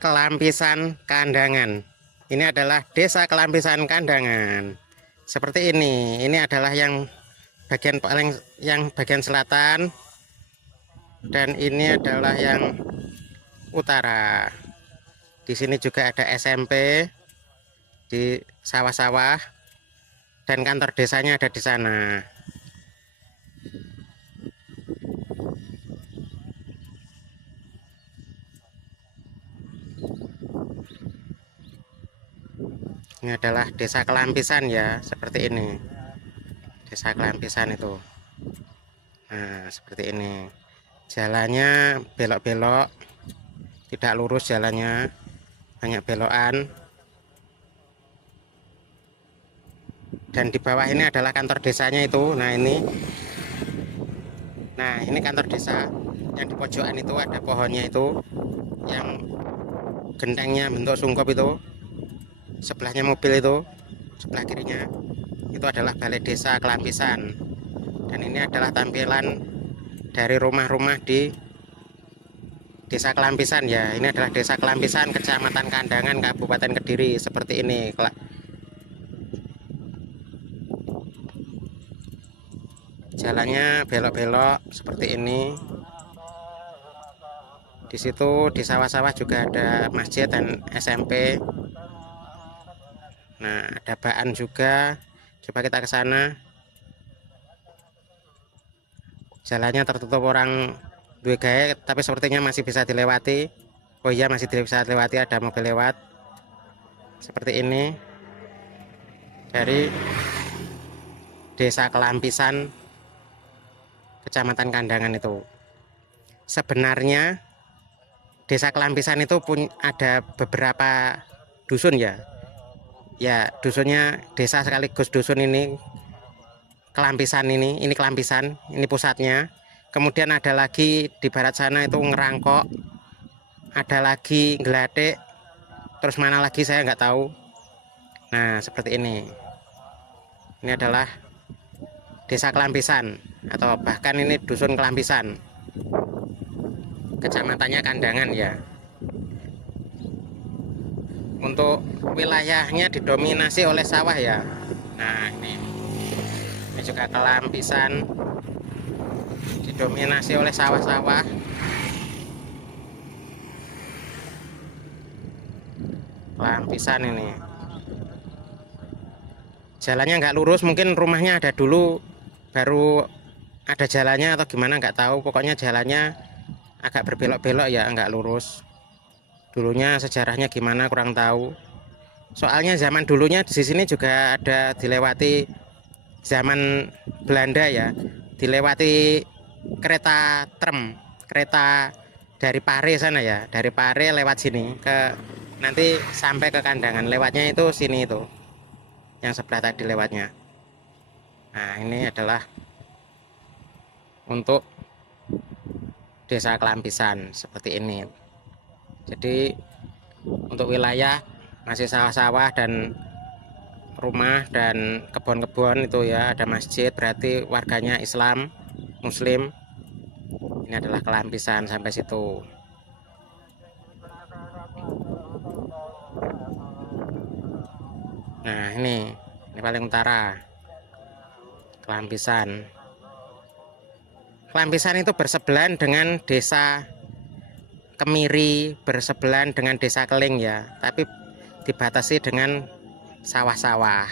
Kelampisan Kandangan. Ini adalah desa Kelampisan Kandangan. Seperti ini. Ini adalah yang bagian selatan, dan ini adalah yang utara. Di sini juga ada SMP di sawah-sawah, dan kantor desanya ada di sana. Ini adalah desa Kelampisan ya, seperti ini. Desa Kelampisan itu. Nah, seperti ini. Jalannya belok-belok, tidak lurus jalannya, banyak belokan. Dan di bawah ini adalah kantor desanya itu. Nah, ini kantor desa. Yang di pojokan itu ada pohonnya itu, yang gentengnya bentuk sungkop itu. Sebelahnya mobil itu, sebelah kirinya itu adalah balai desa Kelampisan. Dan ini adalah tampilan dari rumah-rumah di desa Kelampisan ya. Ini adalah desa Kelampisan, Kecamatan Kandangan, Kabupaten Kediri. Seperti ini. Jalannya belok-belok seperti ini. Di situ di sawah-sawah juga ada masjid dan SMP. Nah, ada baan juga. Coba kita ke sana. Jalannya tertutup orang duwe gawe, tapi sepertinya masih bisa dilewati. Oh iya, masih bisa dilewati, ada mobil lewat. Seperti ini. Dari desa Kelampisan, Kecamatan Kandangan itu. Sebenarnya desa Kelampisan itu pun ada beberapa dusun ya. Ya, dusunnya desa sekaligus dusun ini Kelampisan ini Kelampisan, ini pusatnya. Kemudian ada lagi di barat sana itu Ngerangkok, ada lagi Ngelatik, terus mana lagi saya nggak tahu. Nah, seperti ini. Ini adalah desa Kelampisan, atau bahkan ini dusun Kelampisan. Kecamatannya Kandangan ya. Untuk wilayahnya didominasi oleh sawah ya. Nah, ini juga Kelampisan, didominasi oleh sawah-sawah. Kelampisan ini. Jalannya nggak lurus, mungkin rumahnya ada dulu, baru ada jalannya atau gimana nggak tahu. Pokoknya jalannya agak berbelok-belok ya, nggak lurus. Dulunya sejarahnya gimana kurang tahu. Soalnya zaman dulunya di sini juga ada dilewati zaman Belanda ya, dilewati kereta tram, kereta dari Pare sana ya, dari Pare lewat sini ke nanti sampai ke Kandangan. Lewatnya itu sini itu, yang sebelah tadi lewatnya. Nah, ini adalah untuk desa Kelampisan seperti ini. Jadi untuk wilayah masih sawah-sawah dan rumah dan kebun-kebun itu ya, ada masjid, berarti warganya Islam, Muslim. Ini adalah Kelampisan sampai situ. Nah, ini paling utara Kelampisan. Kelampisan itu bersebelahan dengan desa Kemiri, bersebelahan dengan desa Keling ya, tapi dibatasi dengan sawah-sawah.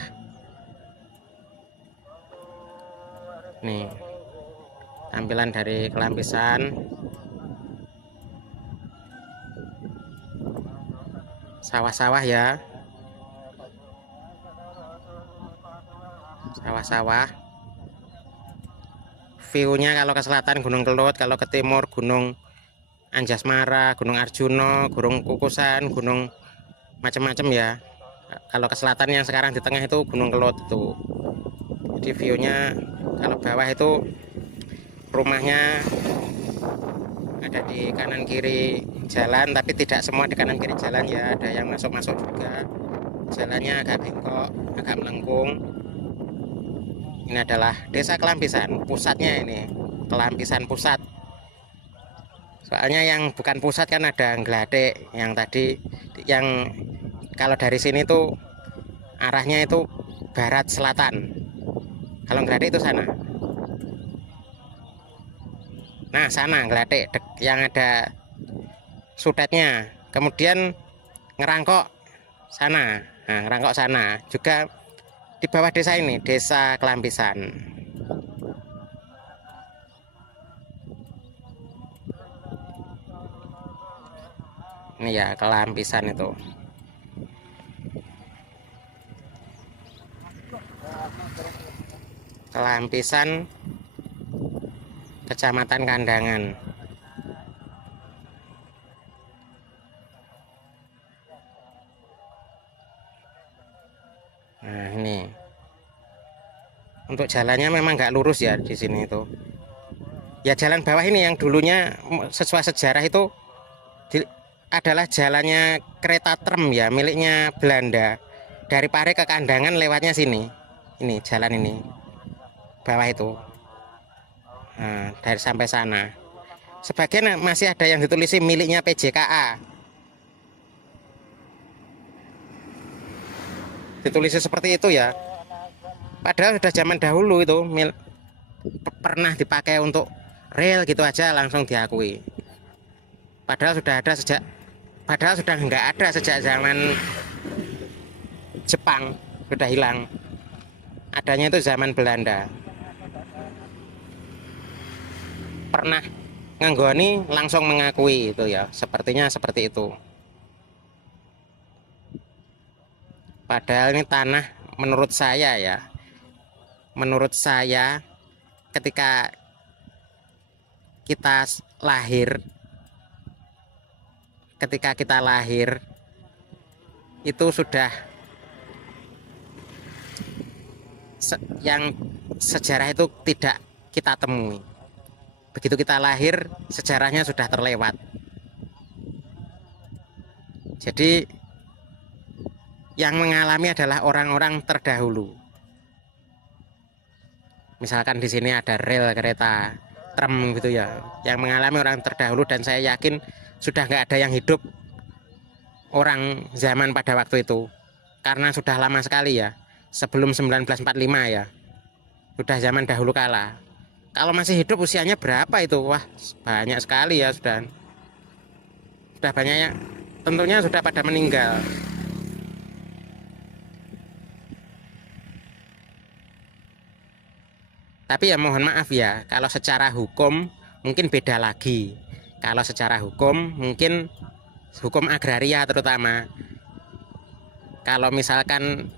Nih, tampilan dari Kelampisan. Sawah-sawah ya. Sawah-sawah. View-nya kalau ke selatan Gunung Kelut, kalau ke timur Gunung Anjasmara, Gunung Arjuna, Gunung Kukusan, gunung macam-macam ya. Kalau ke selatan yang sekarang di tengah itu Gunung Kelut itu. Jadi view-nya kalau bawah itu rumahnya ada di kanan kiri jalan, tapi tidak semua di kanan kiri jalan ya, ada yang masuk-masuk juga. Jalannya agak bengkok, agak melengkung. Ini adalah desa Kelampisan, pusatnya ini Kelampisan pusat. Soalnya yang bukan pusat kan ada Ngladek yang tadi, yang kalau dari sini tuh arahnya itu barat selatan. Kalau Ngladek itu sana. Nah, sana Ngladek yang ada sutetnya. Kemudian Ngerangkok sana. Nah, Ngerangkok sana. Juga di bawah desa ini, Desa Kelampisan. Ini ya Kelampisan itu. Kelampisan, Kecamatan Kandangan. Nah, ini. Untuk jalannya memang nggak lurus ya di sini itu. Ya jalan bawah ini yang dulunya sesuai sejarah itu adalah jalannya kereta trem ya, miliknya Belanda. Dari Pare ke Kandangan lewatnya sini. Ini jalan ini. Bawah itu. Nah, dari sampai sana. Sebagian masih ada yang ditulis miliknya PJKA. Ditulis seperti itu ya. Padahal sudah zaman dahulu itu pernah dipakai untuk rel gitu aja langsung diakui. Padahal sudah nggak ada sejak zaman Jepang, sudah hilang. Adanya itu zaman Belanda. Pernah nganggoni langsung mengakui itu ya, sepertinya seperti itu. Padahal ini tanah menurut saya ya, ketika kita lahir itu sudah yang sejarah itu tidak kita temui. Begitu kita lahir, sejarahnya sudah terlewat. Jadi yang mengalami adalah orang-orang terdahulu. Misalkan di sini ada rel kereta trem gitu ya, yang mengalami orang terdahulu, dan saya yakin sudah nggak ada yang hidup orang zaman pada waktu itu, karena sudah lama sekali ya, sebelum 1945 ya, sudah zaman dahulu kala. Kalau masih hidup usianya berapa itu? Wah, banyak sekali ya, sudah banyak ya, tentunya sudah pada meninggal. Tapi ya mohon maaf ya, kalau secara hukum mungkin beda lagi. Kalau secara hukum mungkin hukum agraria terutama. Kalau misalkan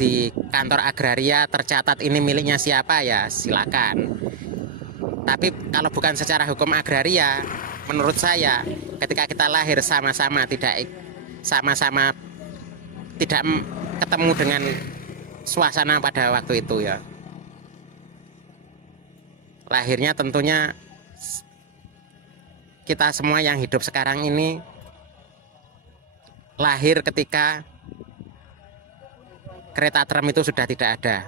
di kantor agraria tercatat ini miliknya siapa ya silakan. Tapi kalau bukan secara hukum agraria, menurut saya ketika kita lahir sama-sama tidak ketemu dengan suasana pada waktu itu ya. Lahirnya tentunya kita semua yang hidup sekarang ini lahir ketika kereta trem itu sudah tidak ada.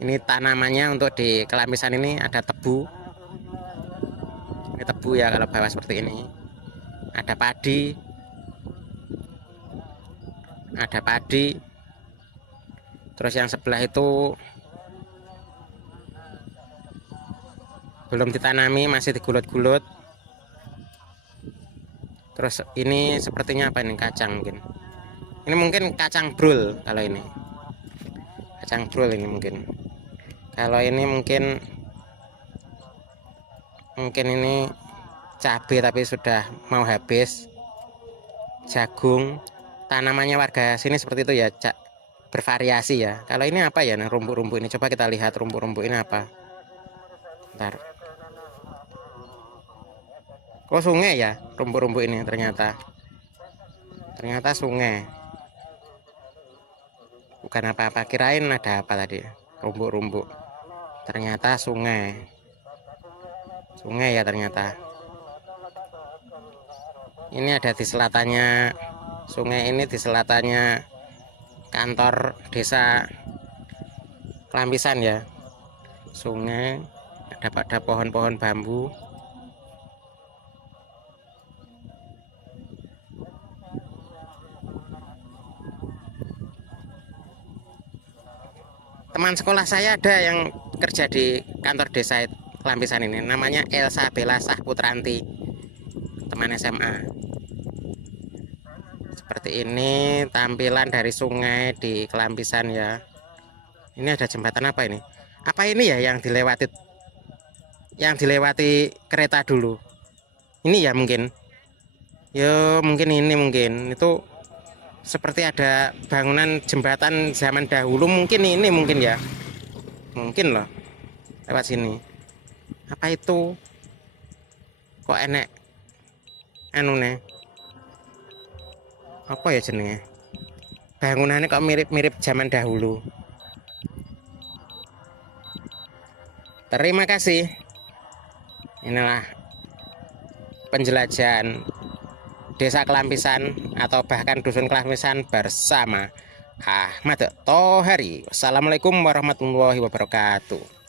Ini tanamannya untuk di Kelampisan ini ada tebu. Ini tebu ya kalau bawah seperti ini. Ada padi. Ada padi. Terus yang sebelah itu belum ditanami, masih digulut-gulut. Terus ini sepertinya apa ini, kacang mungkin. Ini mungkin kacang brul kalau ini. Kacang brul ini mungkin. Kalau ini mungkin ini cabai tapi sudah mau habis. Jagung. Tanamannya warga sini seperti itu ya, bervariasi ya. Kalau ini apa ya, nah, rumbu-rumbu ini coba kita lihat rumbu-rumbu ini apa. Bentar. Oh, sungai ya rumbu-rumbu ini ternyata. Ternyata sungai. Bukan apa-apa, kirain ada apa tadi, rumbu-rumbu. Ternyata sungai. Sungai ya ternyata. Ini ada di selatannya sungai ini, di selatannya kantor desa Kelampisan ya. Sungai, ada pada pohon-pohon bambu. teman sekolah saya ada yang kerja di kantor desa Kelampisan ini, namanya Elsa Bella Sahputranti, teman SMA. Seperti ini tampilan dari sungai di Kelampisan ya. Ini ada jembatan apa ini? Apa ini ya yang dilewati kereta dulu? Ini ya mungkin. Yo mungkin ini mungkin itu seperti ada bangunan jembatan zaman dahulu, mungkin ini mungkin ya. Mungkin loh lewat sini. Apa itu? Kok enek anu nih? Apa ya jenenge? Bangunannya kok mirip-mirip zaman dahulu. Terima kasih. Inilah penjelajahan Desa Kelampisan atau bahkan Dusun Kelampisan bersama Ahmad Tohari. Wassalamualaikum warahmatullahi wabarakatuh.